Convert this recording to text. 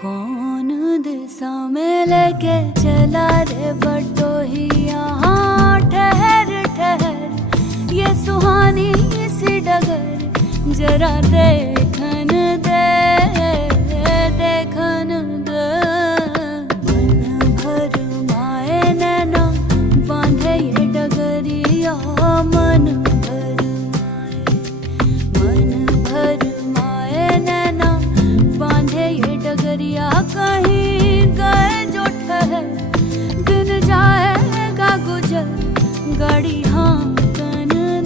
कौन दिशा में लेके चला रे बटोहिया। हाँ ठहर ठहर ये सुहानी सी डगर जरा दे